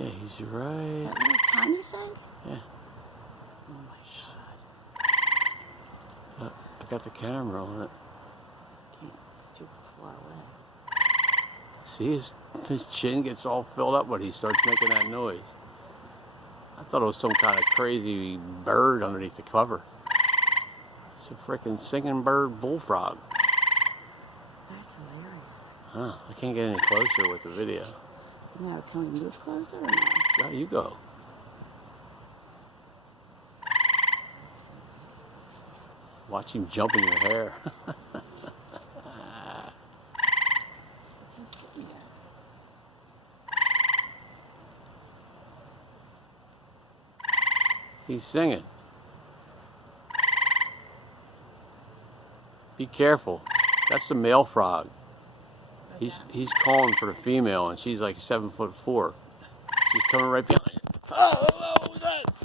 Yeah, he's right. That little tiny thing? Yeah. Oh my God. I got the camera on it. Can't, it's too far away. See, his chin gets all filled up when he starts making that noise. I thought it was some kind of crazy bird underneath the cover. It's a freaking singing bird bullfrog. That's hilarious. Huh, I can't get any closer with the video. Now, can we move closer or no? Now you go. Watch him jump in your hair. He's singing. Be careful. That's the male frog. He's calling for the female, and she's like 7'4". She's coming right behind you. Oh, what was that?